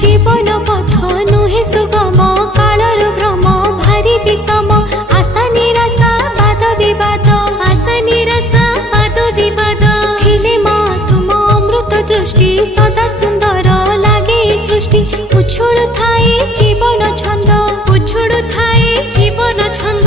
जीवन पथ नुहे सुगम कालर भ्रम भारी विषम आशा निराशा वाद विवाद आशा निराशा वाद विवाद थिले मा तुम अमृत दृष्टि सदा सुंदर लागे सृष्टि उछुलु थाए जीवन छंद उछुलु थाए जीवन छंद